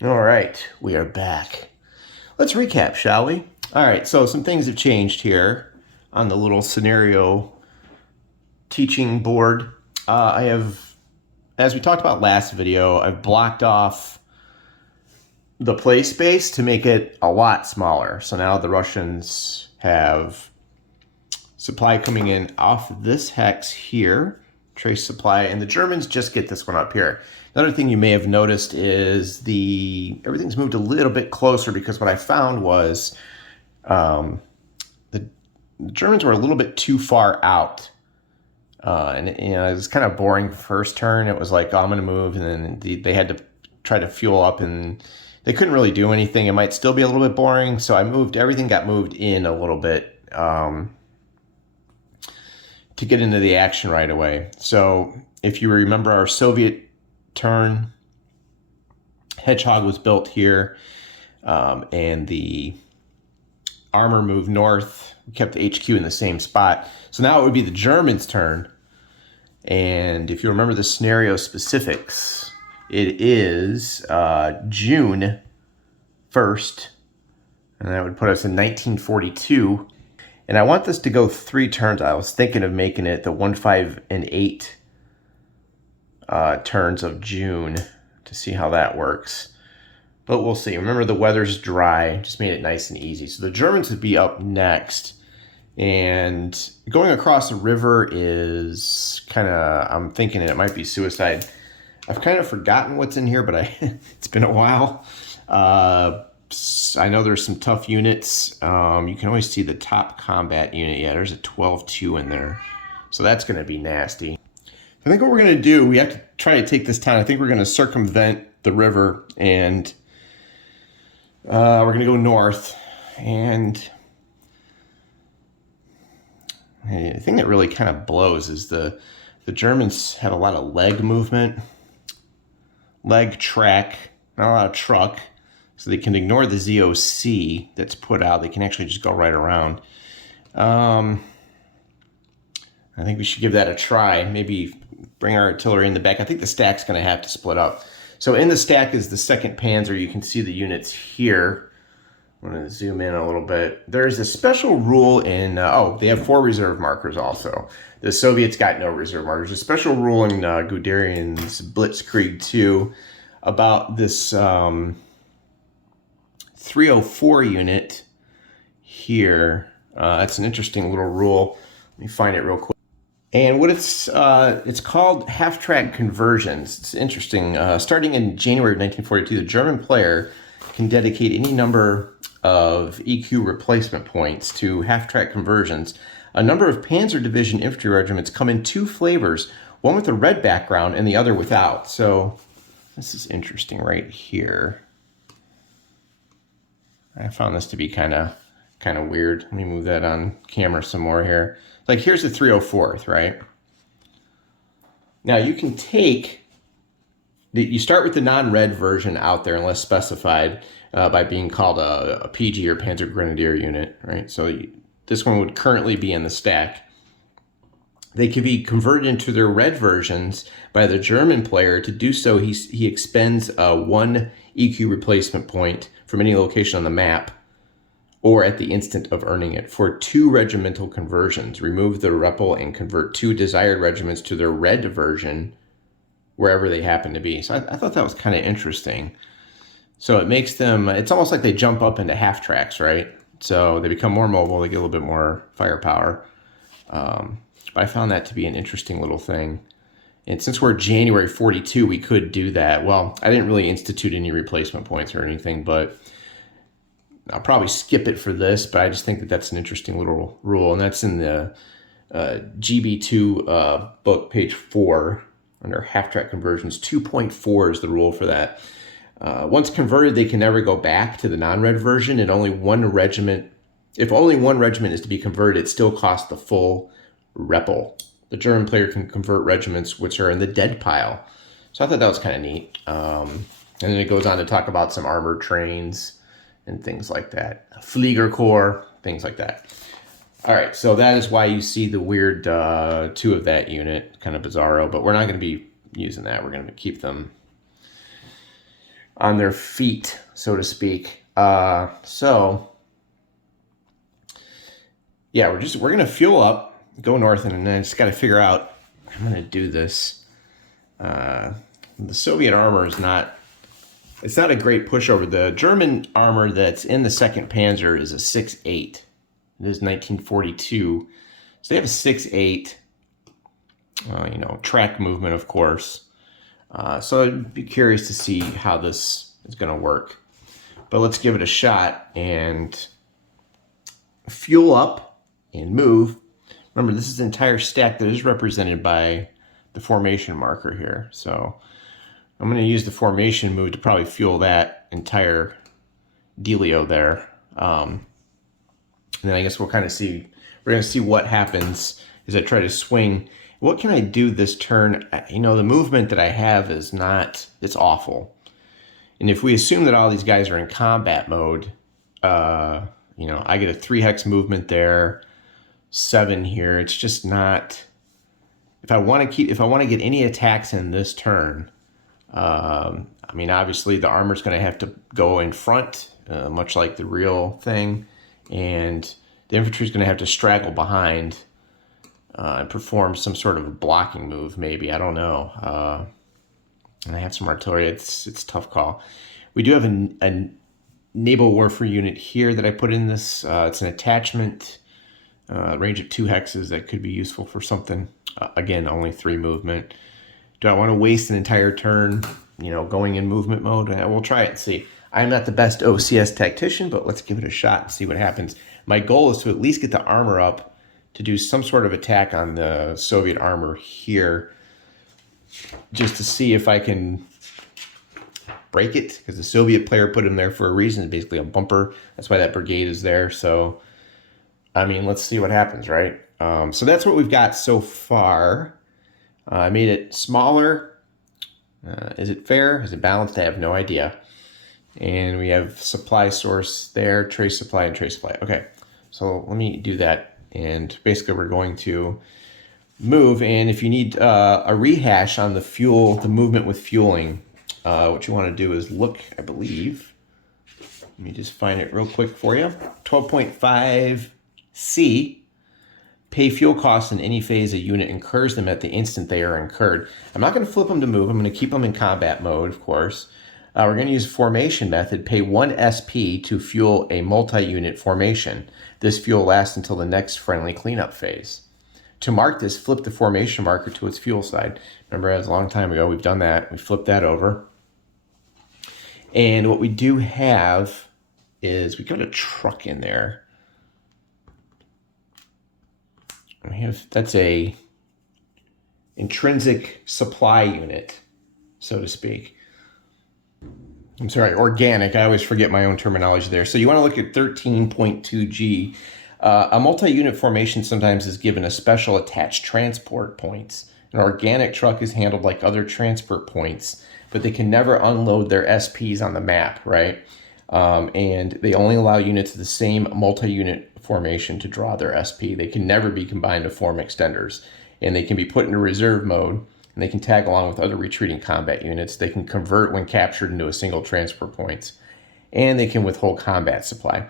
All right, we are back. Let's recap, shall we? All right, so some things have changed here on the little scenario teaching board. I have, as we talked about last video, I've blocked off the play space to make it a lot smaller. So now the Russians have supply coming in off this hex here, trace supply, and the Germans just get this one up here. Another thing you may have noticed is everything's moved a little bit closer, because what I found was the Germans were a little bit too far out. And it was kind of boring first turn. It was like, oh, I'm going to move, and then they had to try to fuel up, and they couldn't really do anything. It might still be a little bit boring, so everything got moved in a little bit to get into the action right away. So if you remember our Soviet turn, Hedgehog was built here, and the armor moved north. We kept the HQ in the same spot. So now it would be the Germans' turn. And if you remember the scenario specifics, it is June 1st, and that would put us in 1942. And I want this to go 3 turns. I was thinking of making it the 1, 5, and 8 turns of June to see how that works. But we'll see. Remember, the weather's dry. Just made it nice and easy. So the Germans would be up next. And going across the river is kind of, I'm thinking it might be suicide. I've kind of forgotten what's in here, but it's been a while. I know there's some tough units. You can always see the top combat unit. Yeah, there's a 12-2 in there. So that's going to be nasty. I think what we're going to do, we have to try to take this town. I think we're going to circumvent the river, and we're going to go north. And the thing that really kind of blows is the Germans have a lot of leg movement, leg track, not a lot of truck. So they can ignore the ZOC that's put out. They can actually just go right around. I think we should give that a try. Maybe bring our artillery in the back. I think the stack's going to have to split up. So in the stack is the 2nd Panzer. You can see the units here. I'm going to zoom in a little bit. There's a special rule in, they have 4 reserve markers also. The Soviets got no reserve markers. There's a special rule in Guderian's Blitzkrieg 2 about this 304 unit here. That's an interesting little rule. Let me find it real quick. And what it's called half-track conversions. It's interesting. Starting in January of 1942, the German player can dedicate any number of EQ replacement points to half-track conversions. A number of Panzer Division infantry regiments come in 2 flavors, one with a red background and the other without. So this is interesting right here. I found this to be kind of weird. Let me move that on camera some more here. Like, here's the 304th, right? Now you can you start with the non-red version out there unless specified by being called a PG or Panzer Grenadier unit, right? So this one would currently be in the stack. They can be converted into their red versions by the German player. To do so, he expends 1 EQ replacement point from any location on the map, or at the instant of earning it. For 2 regimental conversions, remove the REPL and convert 2 desired regiments to their red version wherever they happen to be. So I thought that was kind of interesting. So it makes them, it's almost like they jump up into half tracks, right? So they become more mobile, they get a little bit more firepower. But I found that to be an interesting little thing. And since we're January 42, we could do that. Well, I didn't really institute any replacement points or anything, but I'll probably skip it for this, but I just think that that's an interesting little rule. And that's in the GB2 book, page 4, under half-track conversions. 2.4 is the rule for that. Once converted, they can never go back to the non-red version, and only 1 regiment, if only 1 regiment is to be converted, it still costs the full REPL. The German player can convert regiments which are in the dead pile. So I thought that was kind of neat. And then it goes on to talk about some armored trains and things like that. Flieger Corps, things like that. All right, so that is why you see the weird 2 of that unit, kind of bizarro, but we're not going to be using that. We're going to keep them. on their feet, so to speak. So yeah, we're gonna fuel up, go north, and then I just got to figure out. I'm gonna do this. The Soviet armor is not. It's not a great pushover. The German armor that's in the 2nd Panzer is a 6.8. It is 1942. So they have a 6.8. You know, track movement, of course. So I'd be curious to see how this is going to work. But let's give it a shot and fuel up and move. Remember, this is the entire stack that is represented by the formation marker here. So I'm going to use the formation move to probably fuel that entire dealio there. And then I guess we'll kind of see, we're going to see what happens as I try to swing. What can I do this turn? You know, the movement that I have is not, it's awful. And if we assume that all these guys are in combat mode, you know, I get a 3 hex movement there, 7 here. It's just not, if I want to get any attacks in this turn, I mean, obviously the armor's going to have to go in front, much like the real thing. And the infantry's going to have to straggle behind and perform some sort of a blocking move, maybe. I don't know. And I have some artillery. It's a tough call. We do have a naval warfare unit here that I put in this. It's an attachment, range of 2 hexes that could be useful for something. Again, only 3 movement. Do I want to waste an entire turn, you know, going in movement mode? We'll try it and see. I'm not the best OCS tactician, but let's give it a shot and see what happens. My goal is to at least get the armor up to do some sort of attack on the Soviet armor here, just to see if I can break it, because the Soviet player put him there for a reason. It's basically a bumper. That's why that brigade is there. So, I mean, let's see what happens, right? So that's what we've got so far. I made it smaller. Is it fair? Is it balanced? I have no idea. And we have supply source there, trace supply and trace supply. Okay, so let me do that. And basically we're going to move. And if you need a rehash on the fuel, the movement with fueling, what you want to do is look, I believe, let me just find it real quick for you. 12.5C. Pay fuel costs in any phase a unit incurs them at the instant they are incurred. I'm not going to flip them to move. I'm going to keep them in combat mode, of course. We're going to use formation method. Pay 1 SP to fuel a multi-unit formation. This fuel lasts until the next friendly cleanup phase. To mark this, flip the formation marker to its fuel side. Remember, that was a long time ago. We've done that. We flipped that over. And what we do have is we got a truck in there. That's a intrinsic supply unit, so to speak. I'm sorry, organic. I always forget my own terminology there. So you want to look at 13.2G. A multi-unit formation sometimes is given a special attached transport points. An organic truck is handled like other transport points, but they can never unload their SPs on the map, right? And they only allow units of the same multi-unit formation to draw their SP. They can never be combined to form extenders, and they can be put into reserve mode, and they can tag along with other retreating combat units. They can convert when captured into a single transport points, and they can withhold combat supply.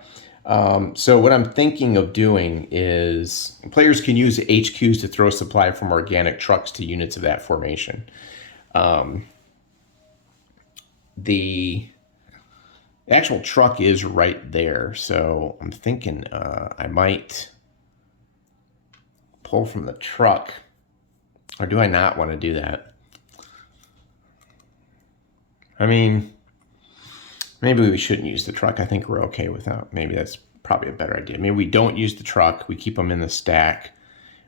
So what I'm thinking of doing is players can use HQs to throw supply from organic trucks to units of that formation. The actual truck is right there, so I'm thinking I might pull from the truck, or do I not want to do that? I mean, maybe we shouldn't use the truck. I think we're okay without. Maybe that's probably a better idea. Maybe we don't use the truck. We keep them in the stack.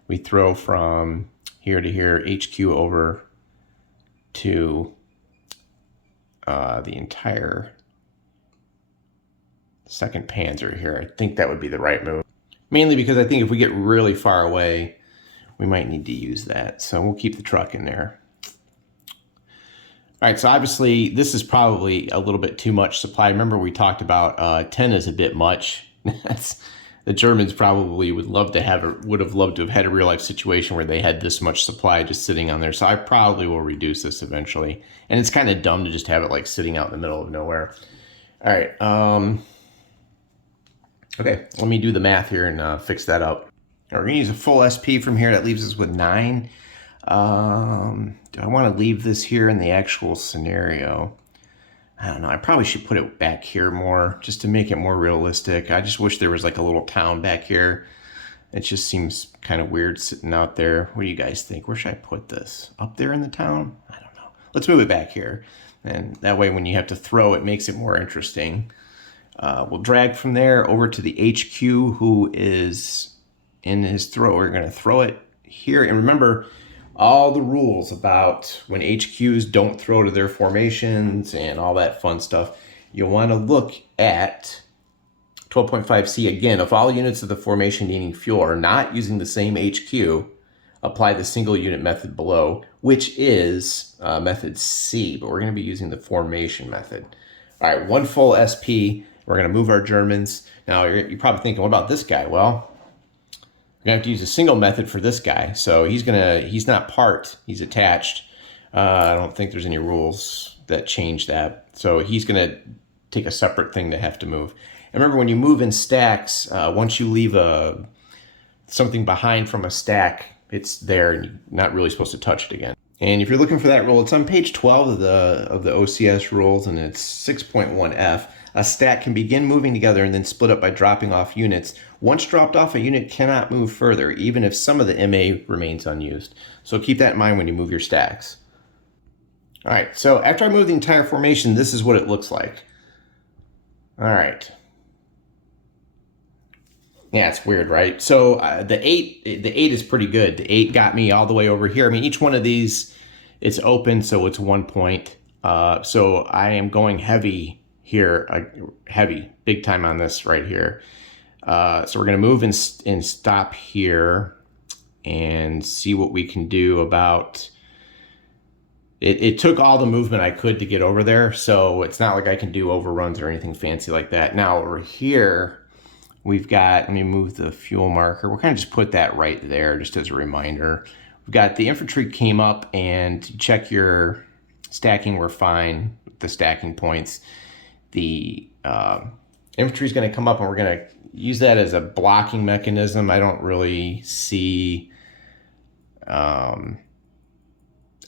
We throw from here to here, HQ over to the entire 2nd Panzer here. I think that would be the right move. Mainly because I think if we get really far away, we might need to use that. So we'll keep the truck in there. All right, so obviously this is probably a little bit too much supply. Remember we talked about 10 is a bit much. the Germans probably would have loved to have had a real life situation where they had this much supply just sitting on there. So I probably will reduce this eventually. And it's kind of dumb to just have it like sitting out in the middle of nowhere. All right. Okay, let me do the math here and fix that up. We're going to use a full SP from here. That leaves us with 9. Do I want to leave this here in the actual scenario? I don't know. I probably should put it back here more just to make it more realistic. I just wish there was like a little town back here. It just seems kind of weird sitting out there. What do you guys think? Where should I put this? Up there in the town? I don't know. Let's move it back here. And that way when you have to throw, it makes it more interesting. We'll drag from there over to the HQ who is in his throw. We're going to throw it here. And remember, all the rules about when HQs don't throw to their formations and all that fun stuff. You'll want to look at 12.5C again. If all units of the formation needing fuel are not using the same HQ, apply the single unit method below, which is method C, but we're going to be using the formation method. All right, 1 full SP. We're going to move our Germans. Now, you're probably thinking, what about this guy? Well, we're going to have to use a single method for this guy. So he's not part, he's attached. I don't think there's any rules that change that. So he's going to take a separate thing to have to move. And remember, when you move in stacks, once you leave something behind from a stack, it's there and you're not really supposed to touch it again. And if you're looking for that rule, it's on page 12 of the OCS rules, and it's 6.1F. A stack can begin moving together and then split up by dropping off units. Once dropped off, a unit cannot move further, even if some of the MA remains unused. So keep that in mind when you move your stacks. All right, so after I move the entire formation, this is what it looks like. All right. Yeah, it's weird, right? So the 8 is pretty good. The 8 got me all the way over here. I mean, each one of these, it's open, so it's 1 point. So I am going heavy here, heavy, big time on this right here. So we're going to move and stop here and see what we can do about it. It took all the movement I could to get over there, so it's not like I can do overruns or anything fancy like that. Now over here, we've got, let me move the fuel marker. We'll kind of just put that right there just as a reminder. We've got the infantry came up, and check your stacking, we're fine with the stacking points. The infantry is going to come up, and we're going to use that as a blocking mechanism. I don't really see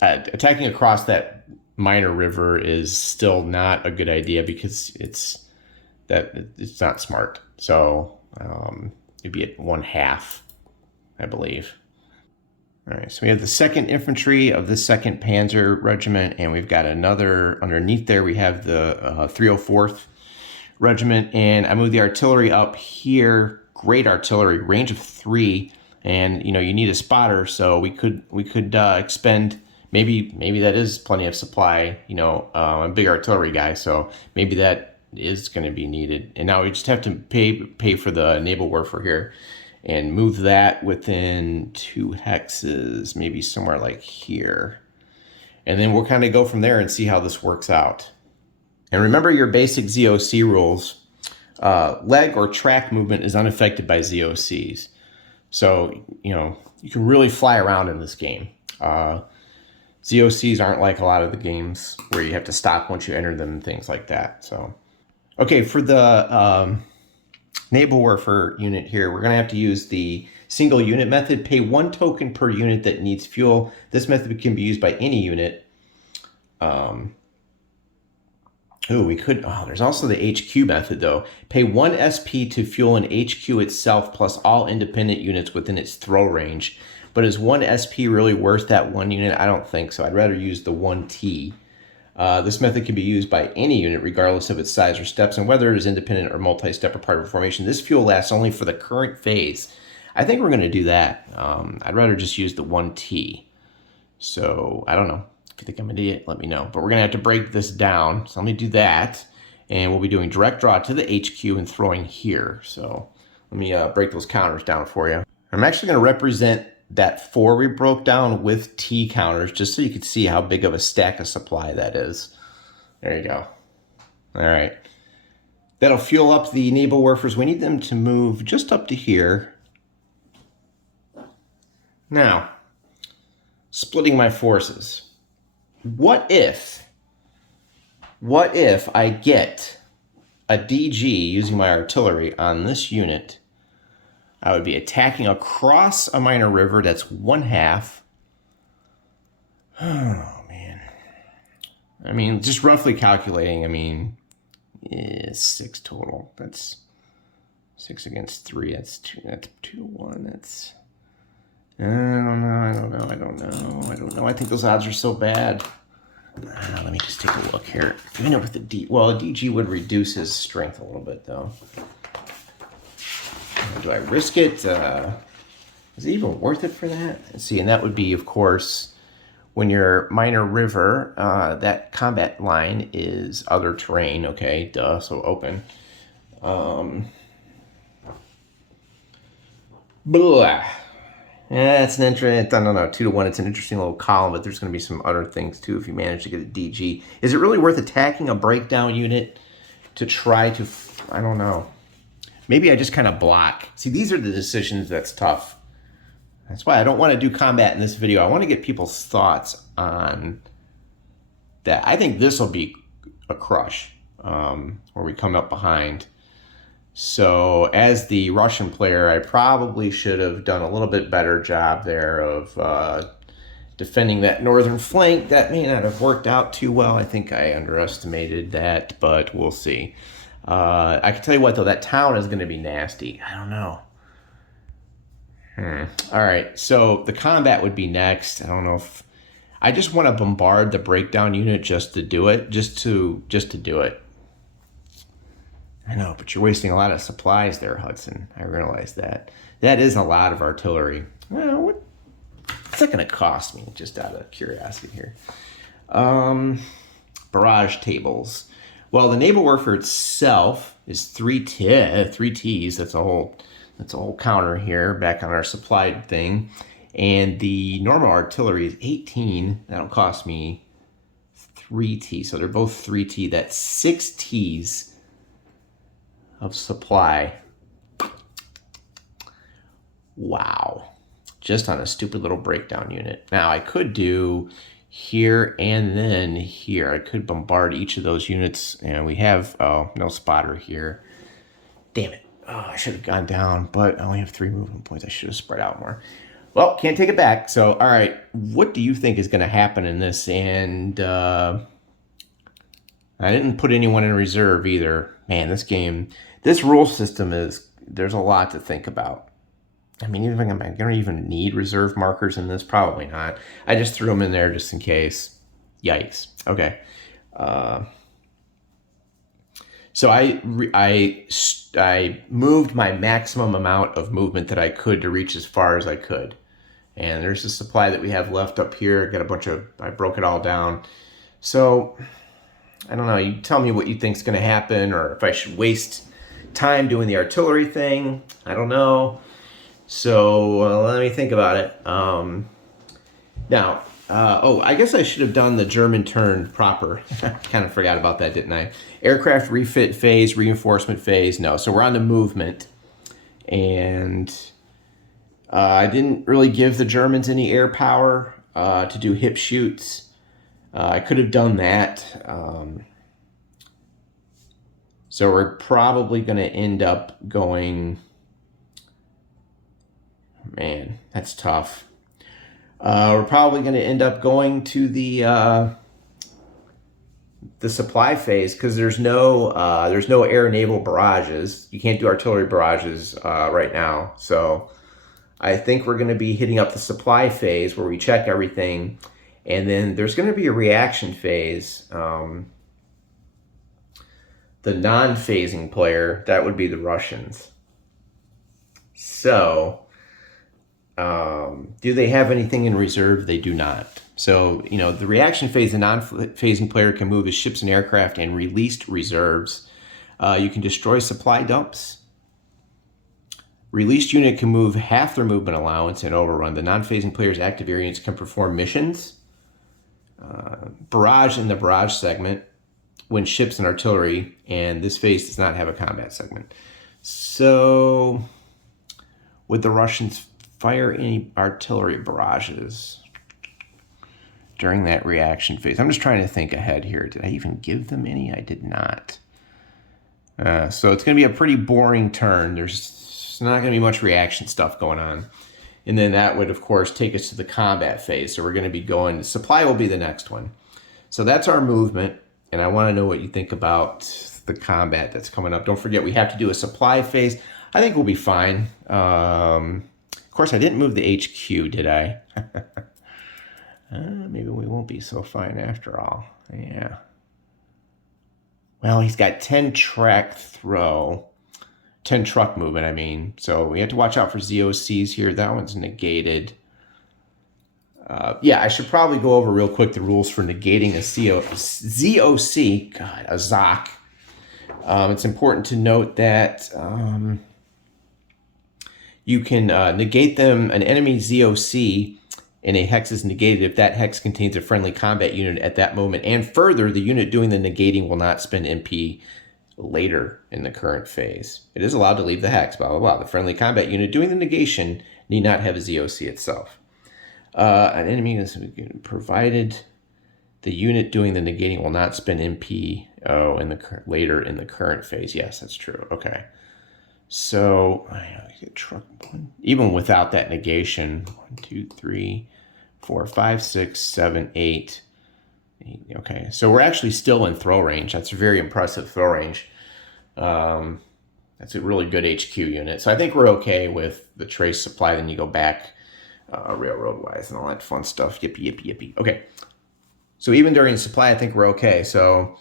attacking across that minor river is still not a good idea because it's not smart. So it'd be at 1/2, I believe. All right, so we have the 2nd Infantry of the 2nd Panzer Regiment, and we've got another underneath there. We have the 304th Regiment, and I moved the artillery up here. Great artillery, range of 3, and you need a spotter, so we could expend. Maybe that is plenty of supply. I'm a big artillery guy, so maybe that is going to be needed. And now we just have to pay for the naval warfare here and move that within 2 hexes, maybe somewhere like here. And then we'll kind of go from there and see how this works out. And remember your basic ZOC rules. Leg or track movement is unaffected by ZOCs. So, you can really fly around in this game. ZOCs aren't like a lot of the games where you have to stop once you enter them and things like that. So, okay, for the naval warfare unit here, we're going to have to use the single unit method. Pay 1 token per unit that needs fuel. This method can be used by any unit. There's also the HQ method though. Pay 1 SP to fuel an HQ itself plus all independent units within its throw range. But is 1 SP really worth that 1 unit? I don't think so. I'd rather use the 1T. This method can be used by any unit regardless of its size or steps and whether it is independent or multi-step or part of a formation. This fuel lasts only for the current phase. I think we're going to do that. I'd rather just use the 1T. So I don't know. If you think I'm an idiot, let me know. But we're going to have to break this down. So let me do that. And we'll be doing direct draw to the HQ and throwing here. So let me break those counters down for you. I'm actually going to represent that 4 we broke down with T counters just so you can see how big of a stack of supply that is. There you go. All right. That'll fuel up the naval warfers. We need them to move just up to here. Now, splitting my forces. What if I get a DG using my artillery on this unit? I would be attacking across a minor river. That's 1/2. Oh, man. I mean, just roughly calculating, I mean, 6 total. That's 6 against 3. That's 2 to 1. That's... I don't know. I think those odds are so bad. Let me just take a look here. Even with the D... Well, a DG would reduce his strength a little bit, though. Do I risk it? Is it even worth it for that? Let's see, and that would be, of course, when you're minor river, that combat line is other terrain. Okay, duh, so open. Blah. Yeah, it's an interesting, I don't know, 2 to 1, it's an interesting little column, but there's going to be some other things, too, if you manage to get a DG. Is it really worth attacking a breakdown unit to try to, I don't know. Maybe I just kind of block. See, these are the decisions that's tough. That's why I don't want to do combat in this video. I want to get people's thoughts on that. I think this will be a crush, where we come up behind. So as the Russian player, I probably should have done a little bit better job there of defending that northern flank. That may not have worked out too well. I think I underestimated that, but we'll see. I can tell you what, though, that town is going to be nasty. I don't know. All right, so the combat would be next. I don't know if... I just want to bombard the breakdown unit just to do it, just to do it. I know, but you're wasting a lot of supplies there, Hudson. I realize that. That is a lot of artillery. Well, what's that going to cost me, just out of curiosity here? Barrage tables. Well, the naval warfare itself is 3 Ts. That's a whole counter here, back on our supplied thing. And the normal artillery is 18. That'll cost me 3 T. So they're both 3 T. That's 6 Ts of supply. Wow. Just on a stupid little breakdown unit. Now, I could do here and then here. I could bombard each of those units. And we have, oh, no spotter here. Damn it. Oh, I should have gone down, but I only have 3 movement points. I should have spread out more. Well, can't take it back. So, all right, what do you think is going to happen in this? And I didn't put anyone in reserve either. Man, this game, this rule system is, there's a lot to think about. I mean, am I going to even need reserve markers in this? Probably not. I just threw them in there just in case. Yikes. Okay. So I moved my maximum amount of movement that I could to reach as far as I could. And there's the supply that we have left up here. I broke it all down. So, I don't know. You tell me what you think is going to happen, or if I should waste time doing the artillery thing. I don't know. So, let me think about it. Now, I guess I should have done the German turn proper. Kind of forgot about that, didn't I? Aircraft refit phase, reinforcement phase. No, so we're on to movement. And I didn't really give the Germans any air power to do hip shoots. I could have done that. So we're probably going to end up going... Man, that's tough. We're probably going to end up going to the supply phase, because there's no air naval barrages. You can't do artillery barrages right now. So I think we're going to be hitting up the supply phase where we check everything, and then there's going to be a reaction phase. The non-phasing player, that would be the Russians. So... do they have anything in reserve? They do not. So, the reaction phase, the non-phasing player can move his ships and aircraft and released reserves. You can destroy supply dumps. Released unit can move half their movement allowance and overrun. The non-phasing player's active units can perform missions. Barrage in the barrage segment. when ships and artillery, and this phase does not have a combat segment. So, would the Russians fire any artillery barrages during that reaction phase? I'm just trying to think ahead here. Did I even give them any? I did not. So it's going to be a pretty boring turn. There's not going to be much reaction stuff going on. And then that would, of course, take us to the combat phase. So we're going to be going, supply will be the next one. So that's our movement. And I want to know what you think about the combat that's coming up. Don't forget, we have to do a supply phase. I think we'll be fine. Of course, I didn't move the HQ, did I? Maybe we won't be so fine after all. Yeah. Well, he's got 10 track throw. 10 truck movement, I mean. So we have to watch out for ZOCs here. That one's negated. Yeah, I should probably go over real quick the rules for negating a ZOC. God, a ZOC. It's important to note that you can negate them. An enemy ZOC in a hex is negated if that hex contains a friendly combat unit at that moment. And further, the unit doing the negating will not spend MP later in the current phase. It is allowed to leave the hex, blah, blah, blah. The friendly combat unit doing the negation need not have a ZOC itself. An enemy is provided the unit doing the negating will not spend MP later in the current phase. Yes, that's true. Okay. So truck one, even without that negation, 1, 2, 3, 4, 5, 6, 7, 8. Okay, so we're actually still in throw range. That's a very impressive throw range. That's a really good HQ unit. So I think we're okay with the trace supply. Then you go back railroad-wise and all that fun stuff. Yippee, yippee, yippee. Okay, so even during supply, I think we're okay. So,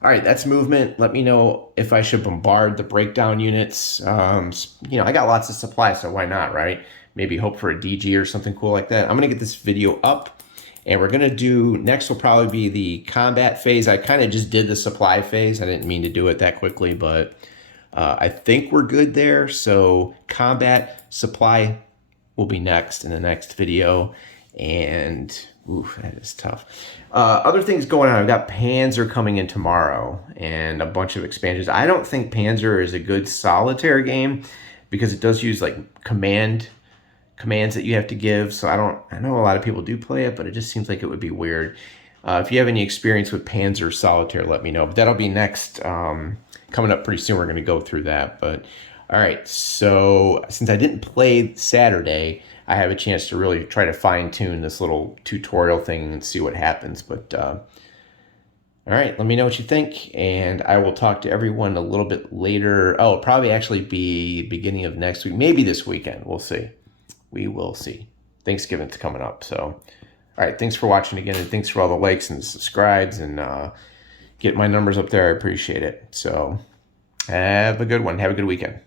all right, that's movement. Let me know if I should bombard the breakdown units. I got lots of supply, so why not, right? Maybe hope for a DG or something cool like that. I'm going to get this video up. And we're going to do, next will probably be the combat phase. I kind of just did the supply phase. I didn't mean to do it that quickly, but I think we're good there. So combat supply will be next in the next video. And, oof, that is tough. Other things going on. I've got Panzer coming in tomorrow and a bunch of expansions. I don't think Panzer is a good solitaire game because it does use like commands that you have to give. So I know a lot of people do play it, but it just seems like it would be weird. If you have any experience with Panzer Solitaire, let me know. But that'll be next, coming up pretty soon. We're going to go through that. But all right, so since I didn't play Saturday, I have a chance to really try to fine tune this little tutorial thing and see what happens. But all right, let me know what you think, and I will talk to everyone a little bit later. Oh, it'll probably actually be beginning of next week, maybe this weekend. We'll see. We will see. Thanksgiving's coming up. So, all right. Thanks for watching again. And thanks for all the likes and subscribes and get my numbers up there. I appreciate it. So have a good one. Have a good weekend.